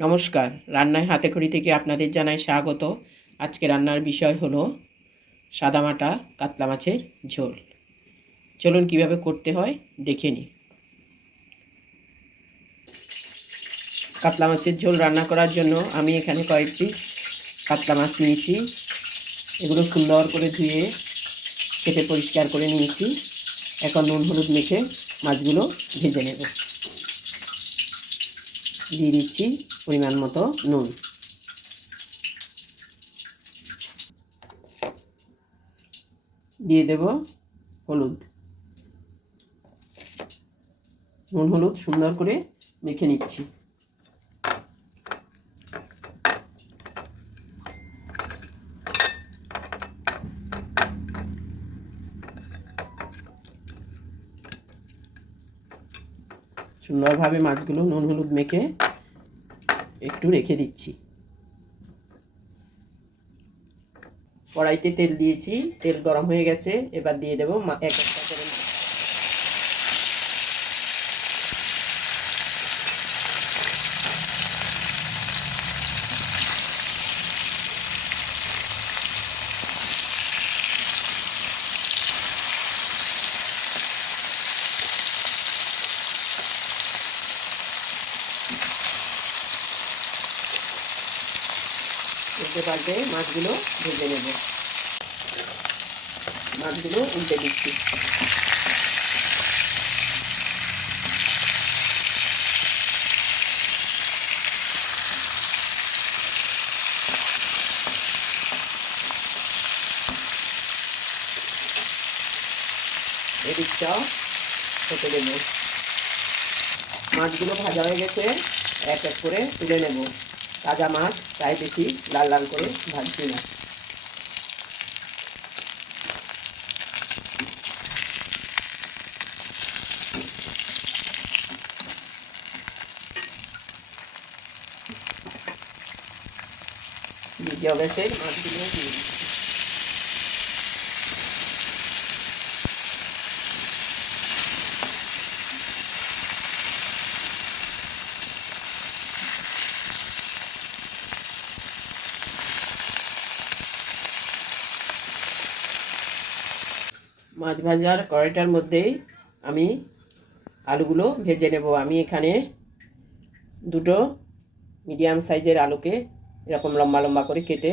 নমস্কার। রান্নায় হাতে খড়ি থেকে আপনাদের জানাই স্বাগত। আজকে রান্নার বিষয় হলো সাদামাটা কাতলা মাছের ঝোল। চলুন কীভাবে করতে হয় দেখে নিই। কাতলা মাছের ঝোল রান্না করার জন্য আমি এখানে কয়েকটি কাতলা মাছ নিয়েছি। এগুলো সুন্দর করে ধুয়ে কেটে পরিষ্কার করে নিয়েছি। এখন নুন, হলুদ মেখে মাছগুলো ভেজে নেব। দিয়ে দিচ্ছি পরিমাণ মতো নুন। দিয়ে দেব হলুদ। নুন, হলুদ সুন্দর করে মেখে নিচ্ছি। সুন্দরভাবে মাছগুলো নুন, হলুদ মেখে একটু রেখে দিচ্ছি। কড়াইতে তেল দিয়েছি তেল গরম হয়ে গেছে এবার দিয়ে দেবো এক একটা করে মাছ উল্টে পাল্টে মাছগুলো ভেজে নেব। মাছগুলো উল্টে দিচ্ছি। এদিকটাও হতে দেব মাছগুলো ভাজা হয়ে গেছে, এক এক করে তুলে নেব। তাজা মাছ তাই বেশি লাল লাল করে ভাজছি না। দ্বিতীয় গ্যাসের মাছগুলো দিয়ে মাছ ভাজার কড়াইটার মধ্যেই আমি আলুগুলো ভেজে নেব। আমি এখানে দুটো মিডিয়াম সাইজের আলুকে এরকম লম্বা লম্বা করে কেটে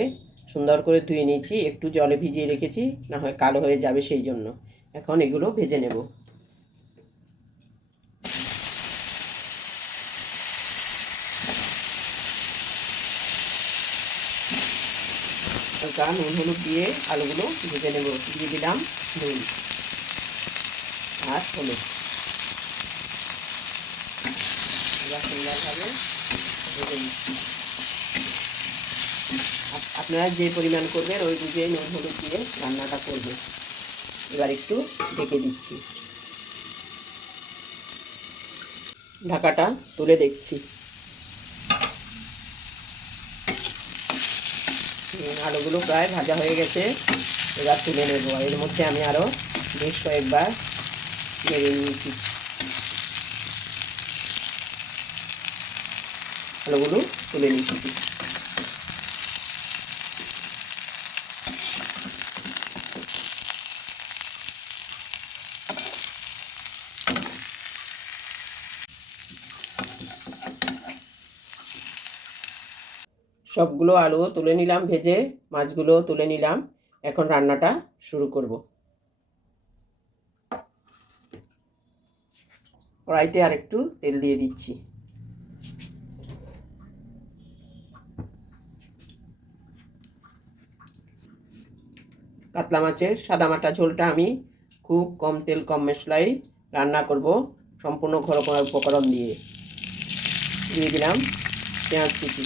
সুন্দর করে ধুয়ে নিয়েছি। একটু জলে ভিজিয়ে রেখেছি, না হয় কালো হয়ে যাবে সেই জন্য। এখন এগুলো ভেজে নেব। হালকা নুন হলুদ দিয়ে আলুগুলো ভেজে নেব। দিয়ে দিলাম নুন আর হলুদ। সুন্দরভাবে আপনারা যে পরিমাণ করবেন ওই বুঝে নুন হলুদ দিয়ে রান্নাটা করবে এবার একটু ঢেকে দিচ্ছি। ঢাকাটা তুলে দেখছি। আলুগুলো প্রায় ভাজা হয়ে গেছে। এবার তুলে নেব। এর মধ্যে আমি আরও বেশ কয়েকবার নেড়ে নিয়েছি। আলুগুলো তুলে নিচ্ছি। সবগুলো আলু তুলে নিলাম, ভেজে মাছগুলো তুলে নিলাম। এখন রান্নাটা শুরু করব। কড়াইতে আর একটু তেল দিয়ে দিচ্ছি। কাতলা মাছের সাদামাটা ঝোলটা আমি খুব কম তেল, কম মশলাই রান্না করব সম্পূর্ণ ঘর উপকরণ দিয়ে। দিয়ে দিলাম পেঁয়াজ কুচি।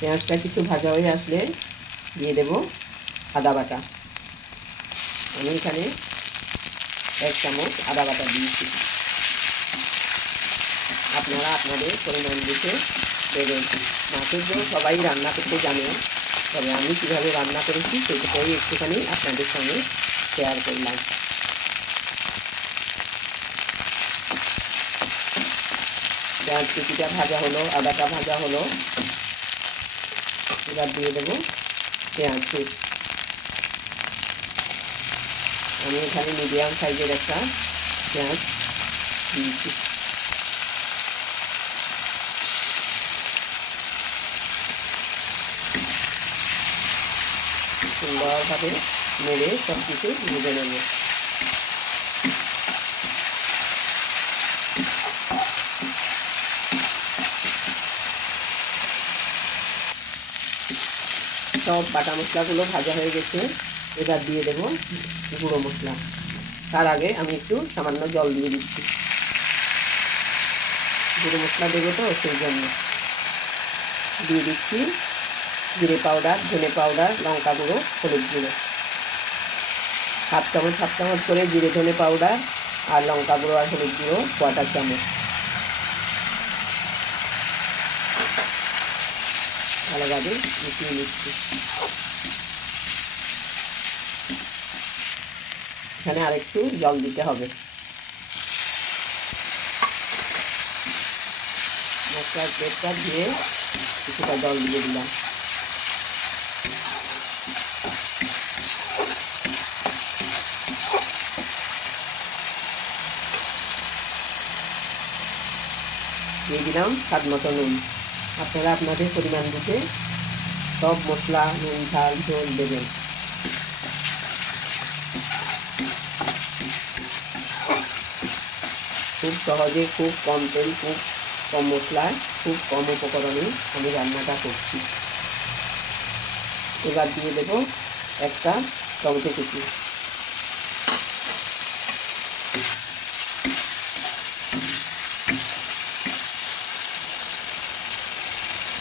পেঁয়াজটা কিছু ভাজা হয়ে আসলে দিয়ে দেব আদা বাটা। আমি এখানে এক চামচ আদা বাটা দিয়েছি। আপনারা আপনাদের পরিমাণ বুঝে দেবেন। মাছের ঝোল সবাই রান্না করতে জানে, তবে আমি কীভাবে রান্না করেছি সেটুকুই একটুখানি আপনাদের সঙ্গে শেয়ার করলাম। পেঁয়াজ কুচিটা ভাজা হলো, আদাটা ভাজা হলো। এবার দিয়ে দেবো পেঁয়াজ কুচ আমি এখানে মিডিয়াম সাইজের একটা পেঁয়াজ দিয়েছি। সুন্দরভাবে নেড়ে সব কিছু ভেজে নেব। সব বাটা মশলাগুলো ভাজা হয়ে গেছে। এবার দিয়ে দেব গুঁড়ো মশলা। তার আগে আমি একটু সামান্য জল দিয়ে দিচ্ছি। গুঁড়ো মশলা দেবো তো, সেই জন্য। দিয়ে দিচ্ছি জিরে পাউডার, ধনে পাউডার, লঙ্কা গুঁড়ো, হলুদ গুঁড়ো। হাফ চামচ হাফ চামচ করে জিরে, ধনে পাউডার আর লঙ্কা গুঁড়ো আর হলুদ গুঁড়ো কোয়াটার চামচ। ভালোভাবে মিশিয়ে নিচ্ছি। এখানে আরেকটু জল দিতে হবে। মশলার প্লেটটা দিয়ে কিছুটা জল দিয়ে দিলাম। দিয়ে দিলাম স্বাদ মতো নুন। আপনারা আপনাদের পরিমাণ বুঝে সব মশলা, নুন, ঝাল, ঝোল দেবেন। খুব সহজে খুব কম তেল, খুব কম মশলায় খুব কম উপকরণে আমি রান্নাটা করছি। এবার দিয়ে দেবো একটা টমেটো কুচি।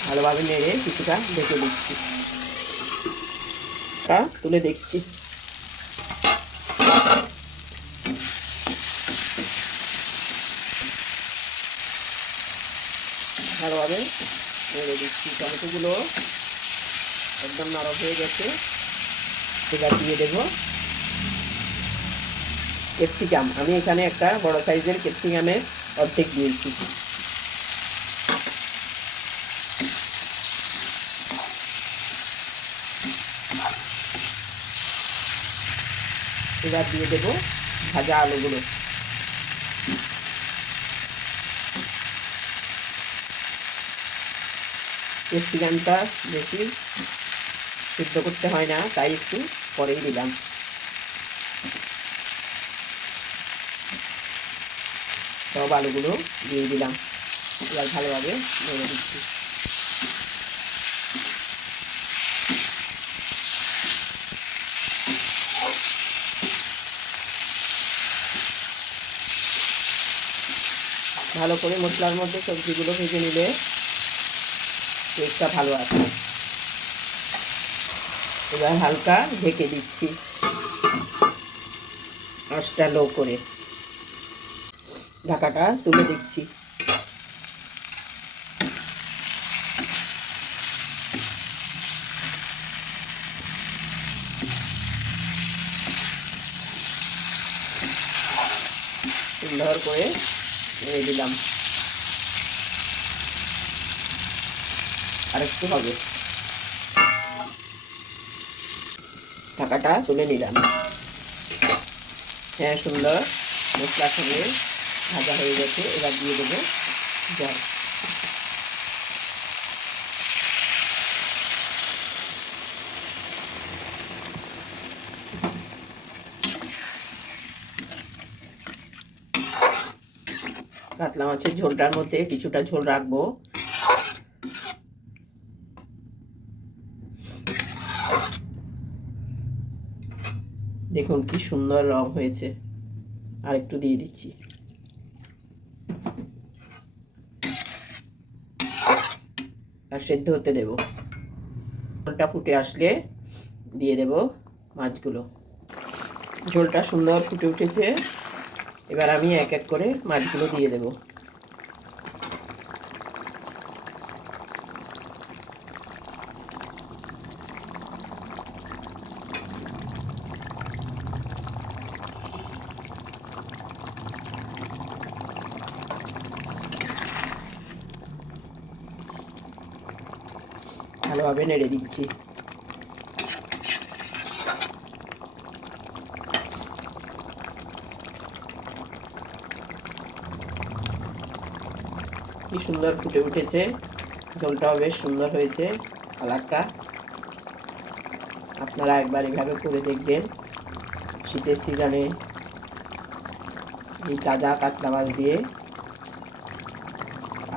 ভালোভাবে নেড়ে কিছুটা ঢেকে দিচ্ছি। তা তুলে দেখছি। ভালোভাবে নেড়ে দিচ্ছি। টমেটোগুলো একদম নরম হয়ে গেছে। সেটা দিয়ে দেব ক্যাপসিকাম। আমি এখানে একটা বড় সাইজের ক্যাপসিকামের অর্ধেক দিয়েছি। এবার দিয়ে দেব ভাজা আলুগুলো। ক্যাপসিকামটা বেশি সিদ্ধ করতে হয় না, তাই একটু পরেই দিলাম। সব আলুগুলো দিয়ে দিলাম। এবার ভালোভাবে নেড়ে দিচ্ছি। ভালো করে মশলার মধ্যে সবজিগুলো ভেজে নিলে টেস্টটা ভালো আসে। এবার হালকা ঢেকে দিচ্ছি আঁচটা লো করে। ঢাকাটা তুলে দিচ্ছি। সুন্দর করে নেড়ে দিলাম। আর একটু হবে। ঢাকাটা তুলে নিলাম। হ্যাঁ সুন্দর। মশলার সঙ্গে ভাজা হয়ে গেছে, এবার দিয়ে দেবো জল। কাতলা মাছের ঝোলটার মধ্যে কিছুটা ঝোল রাখব। দেখুন কি সুন্দর রং হয়েছে। আর একটু দিয়ে দিচ্ছি। আর সেদ্ধ হতে দেব। ঝোলটা ফুটে আসলে দিয়ে দেব মাছগুলো। ঝোলটা সুন্দর ফুটে উঠেছে। এবার আমি এক এক করে মাছগুলো দিয়ে দেব ভালোভাবে নেড়ে দিচ্ছি কি সুন্দর ফুটে উঠেছে। ঝোলটাও বেশ সুন্দর হয়েছে, কালারটা। আপনারা একবার এভাবে করে দেখবেন। শীতের সিজনে এই তাজা কাতলা মাছ দিয়ে,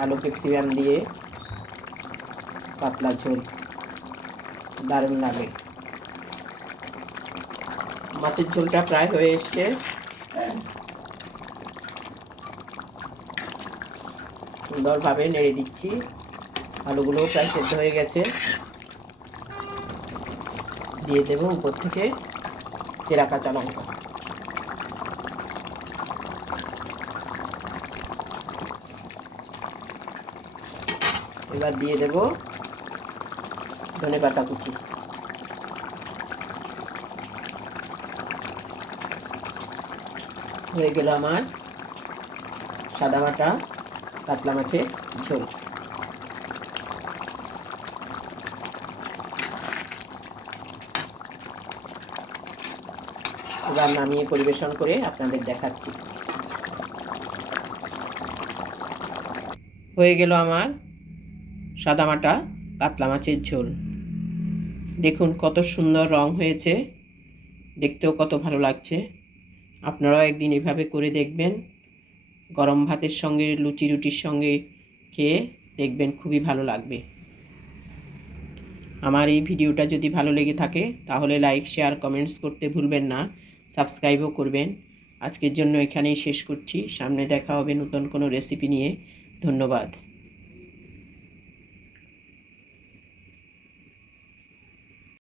আলু ক্যাপসিকাম দিয়ে পাতলা ঝোল। দারুণ লাগে। মাছের ঝোলটা প্রায় হয়ে এসছে। সুন্দরভাবে নেড়ে দিচ্ছি। আলুগুলোও প্রায় সেদ্ধ হয়ে গেছে। দিয়ে দেবো উপর থেকে চেরা কাঁচা লঙ্কা। এবার দিয়ে দেব ধনে পাতা কুচি। হয়ে গেল আমার সাদা বাটা। কাতলা মাছের ঝোল এবার নামিয়ে পরিবেশন করে আপনাদের দেখাচ্ছি। হয়ে গেল আমার সাদামাটা কাতলা মাছের ঝোল। দেখুন কত সুন্দর রং হয়েছে। দেখতেও কত ভালো লাগছে। আপনারাও একদিন এভাবে করে দেখবেন। গরম ভাতের সঙ্গে, লুচি রুটির সঙ্গে খেয়ে দেখবেন খুবই ভালো লাগবে। আমার এই ভিডিওটা যদি ভালো লেগে থাকে, তাহলে লাইক শেয়ার কমেন্টস করতে ভুলবেন না। সাবস্ক্রাইবও করবেন। আজকের জন্য এখানেই শেষ করছি। সামনে দেখা হবে নতুন কোনো রেসিপি নিয়ে। ধন্যবাদ।